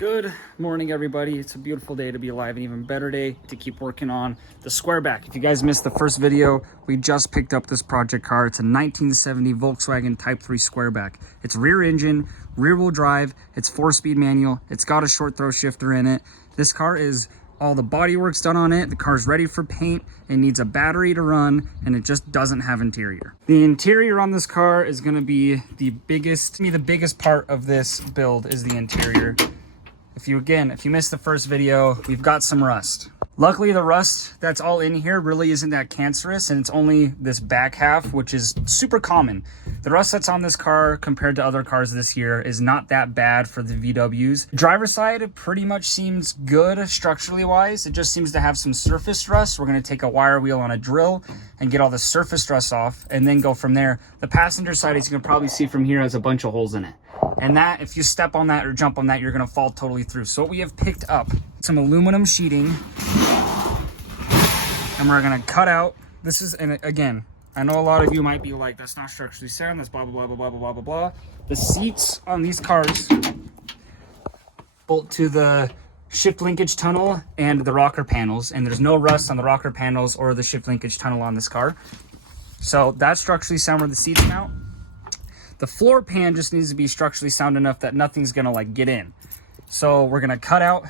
Good morning, everybody. It's a beautiful day to be alive, an even better day to keep working on the Squareback. If you guys missed the first video, we just picked up this project car. It's a 1970 Volkswagen Type 3 Squareback. It's rear engine, rear wheel drive, it's 4-speed manual, it's got a short throw shifter in it. This car is all the body work's done on it. The car's ready for paint. It needs a battery to run, and it just doesn't have interior. The interior on this car is going to be the biggest part of this build is the interior. If you missed the first video, we've got some rust. Luckily, the rust that's all in here really isn't that cancerous, and it's only this back half, which is super common. The rust that's on this car compared to other cars this year is not that bad for the VWs. Driver's side pretty much seems good structurally wise. It just seems to have some surface rust. We're gonna take a wire wheel on a drill and get all the surface rust off and then go from there. The passenger side, as you can probably see from here, has a bunch of holes in it. And that, if you step on that or jump on that, you're gonna fall totally through. So what we have picked up, some aluminum sheeting, and we're gonna cut out, this is, and again, I know a lot of you might be like, that's not structurally sound, that's blah, blah, blah, blah, blah, blah, blah, blah. The seats on these cars bolt to the shift linkage tunnel and the rocker panels, and there's no rust on the rocker panels or the shift linkage tunnel on this car. So that's structurally sound where the seats mount. The floor pan just needs to be structurally sound enough that nothing's gonna like get in. So we're gonna cut out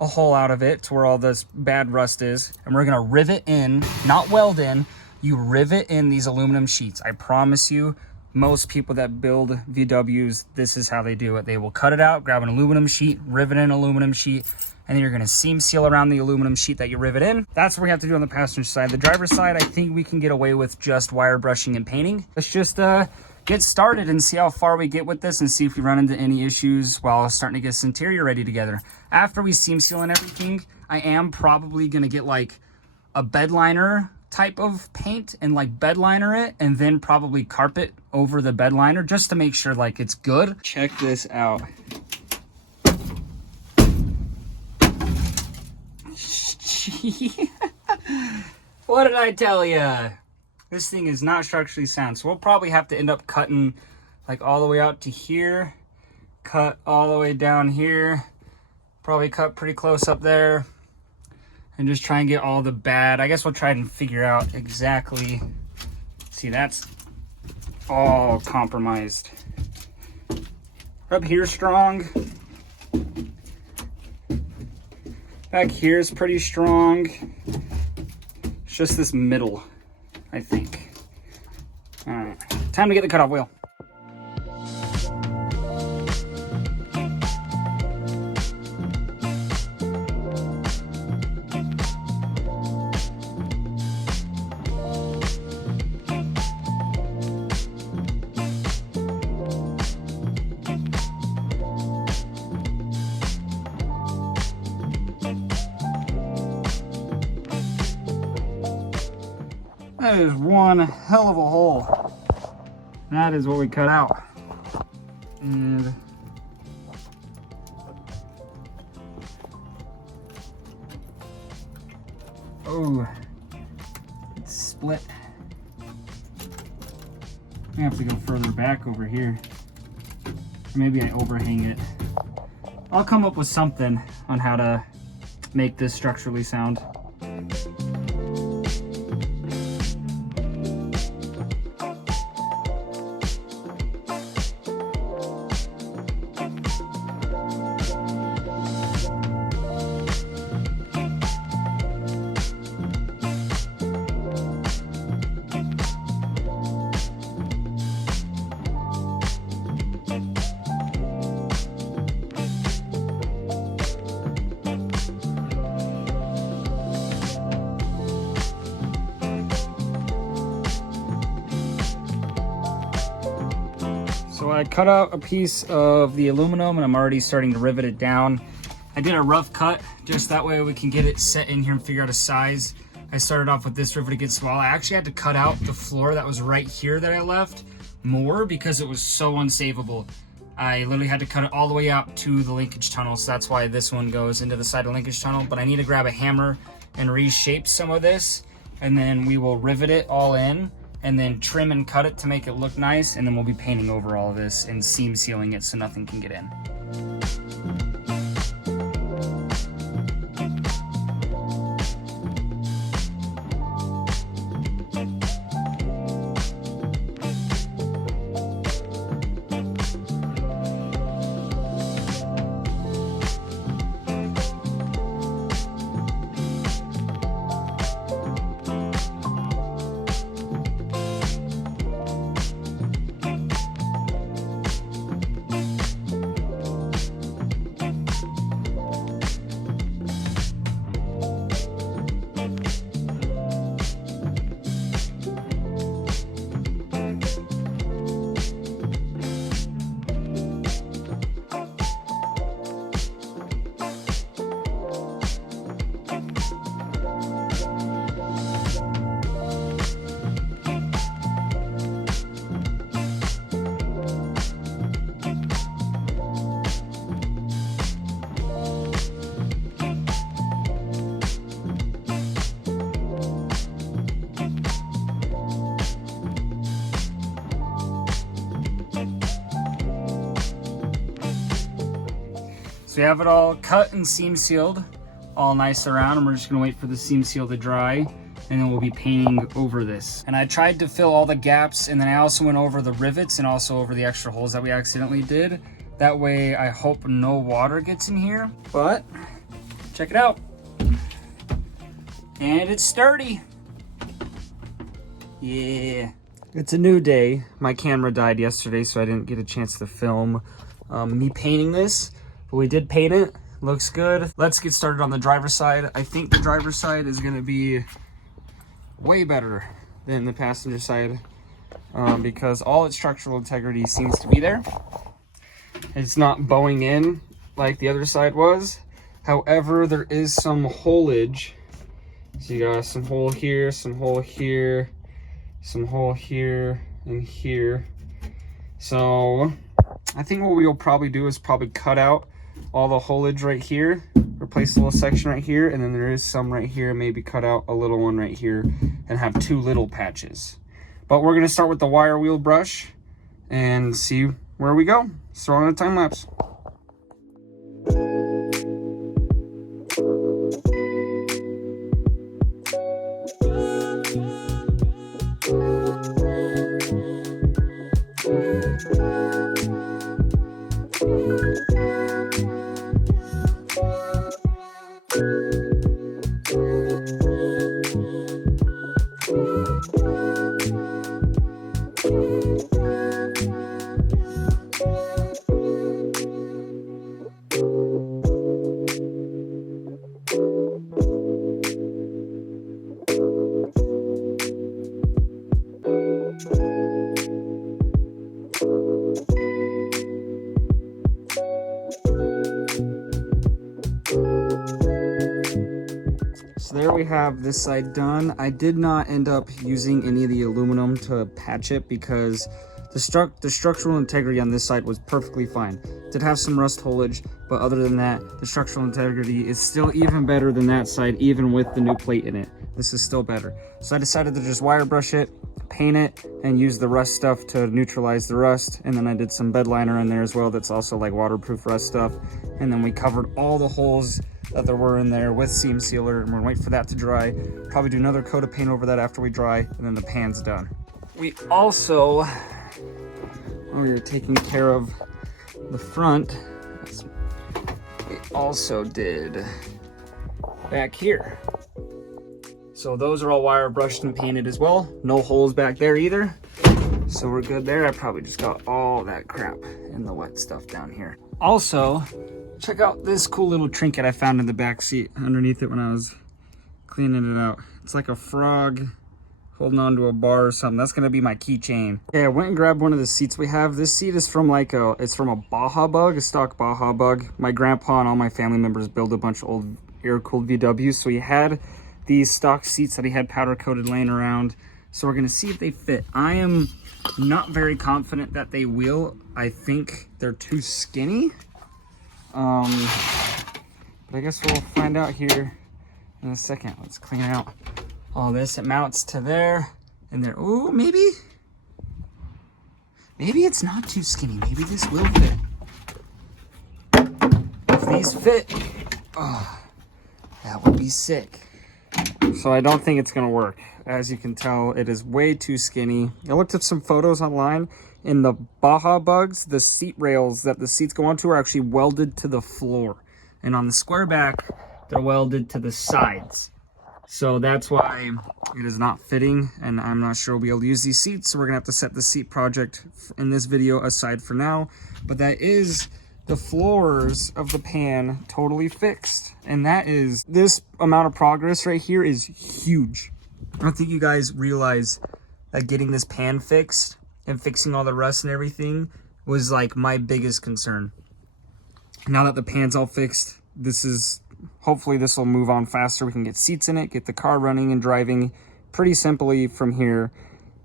a hole out of it to where all this bad rust is, and we're gonna rivet in, not weld in, you rivet in these aluminum sheets. I promise you, most people that build VWs, this is how they do it. They will cut it out, grab an aluminum sheet, rivet in an aluminum sheet, and then you're gonna seam seal around the aluminum sheet that you rivet in. That's what we have to do on the passenger side. The driver's side, I think we can get away with just wire brushing and painting. Let's just get started and see how far we get with this and see if we run into any issues while starting to get this interior ready together. After we seam seal and everything, I am probably gonna get like a bed liner type of paint and like bed liner it, and then probably carpet over the bed liner just to make sure like it's good. Check this out. What did I tell you? This thing is not structurally sound, so we'll probably have to end up cutting like all the way out to here, cut all the way down here, probably cut pretty close up there, and just try and get all the bad. I guess we'll try and figure out exactly. See, that's all compromised. Up here strong. Back here is pretty strong. It's just this middle, I think. All right, time to get the cutoff wheel. That is one hell of a hole. That is what we cut out. And oh, it's split. I have to go further back over here. Or maybe I overhang it. I'll come up with something on how to make this structurally sound. So I cut out a piece of the aluminum and I'm already starting to rivet it down. I did a rough cut, just that way we can get it set in here and figure out a size. I started off with this rivet to get small. I actually had to cut out the floor that was right here that I left more because it was so unsavable. I literally had to cut it all the way out to the linkage tunnel, so that's why this one goes into the side of the linkage tunnel. But I need to grab a hammer and reshape some of this, and then we will rivet it all in and then trim and cut it to make it look nice, and then we'll be painting over all of this and seam sealing it so nothing can get in. So we have it all cut and seam sealed, all nice around, and we're just gonna wait for the seam seal to dry, and then we'll be painting over this. And I tried to fill all the gaps, and then I also went over the rivets and also over the extra holes that we accidentally did. That way I hope no water gets in here, but check it out. And it's sturdy. Yeah. It's a new day. My camera died yesterday, so I didn't get a chance to film me painting this, but we did paint it. Looks good. Let's get started on the driver's side. I think the driver's side is gonna be way better than the passenger side because all its structural integrity seems to be there. It's not bowing in like the other side was. However, there is some holage. So you got some hole here, some hole here, some hole here, and here. So I think what we'll probably do is probably cut out all the holage right here, replace a little section right here, and then there is some right here, maybe cut out a little one right here and have two little patches. But we're gonna start with the wire wheel brush and see where we go. Let's throw on a time lapse. So there we have this side done. I did not end up using any of the aluminum to patch it because the structural integrity on this side was perfectly fine. Did have some rust holage, but other than that, the structural integrity is still even better than that side, even with the new plate in it. This is still better. So I decided to just wire brush it, paint it, and use the rust stuff to neutralize the rust. And then I did some bed liner in there as well that's also like waterproof rust stuff. And then we covered all the holes that there were in there with seam sealer, and we're gonna wait for that to dry. Probably do another coat of paint over that after we dry, and then the pan's done. We also, while we were taking care of the front, we also did back here. So those are all wire brushed and painted as well. No holes back there either. So we're good there. I probably just got all that crap and the wet stuff down here. Also, check out this cool little trinket I found in the back seat underneath it when I was cleaning it out. It's like a frog holding onto a bar or something. That's gonna be my keychain. Yeah, I went and grabbed one of the seats we have. This seat is from it's from a Baja Bug, a stock Baja Bug. My grandpa and all my family members build a bunch of old air-cooled VWs, so he had these stock seats that he had powder coated laying around. So we're gonna see if they fit. I am not very confident that they will. I think they're too skinny. But I guess we'll find out here in a second. Let's clean out all this. It mounts to there and there. Oh, maybe it's not too skinny. Maybe this will fit. If these fit, oh, that would be sick. So I don't think it's gonna work. As you can tell, it is way too skinny. I looked at some photos online. In the Baja Bugs, the seat rails that the seats go onto are actually welded to the floor. And on the Squareback, they're welded to the sides. So that's why it is not fitting, and I'm not sure we'll be able to use these seats. So we're gonna have to set the seat project in this video aside for now. But that is the floors of the pan totally fixed. And that is, this amount of progress right here is huge. I don't think you guys realize that getting this pan fixed and fixing all the rust and everything was like my biggest concern. Now that the pan's all fixed, hopefully this will move on faster. We can get seats in it, get the car running and driving pretty simply from here.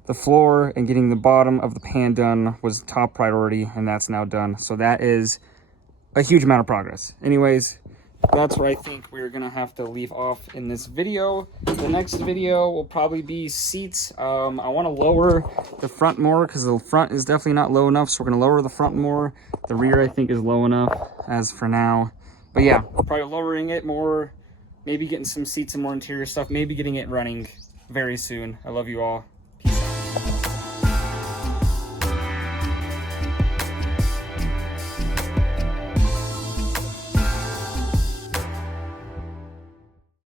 The floor and getting the bottom of the pan done was top priority, and that's now done. So that is a huge amount of progress. Anyways, that's where I think we're gonna have to leave off in this video. The next video will probably be seats. I want to lower the front more because the front is definitely not low enough, so we're gonna lower the front more. The rear I think is low enough as for now. But yeah, probably lowering it more, maybe getting some seats and more interior stuff, maybe getting it running very soon. I love you all. Peace out.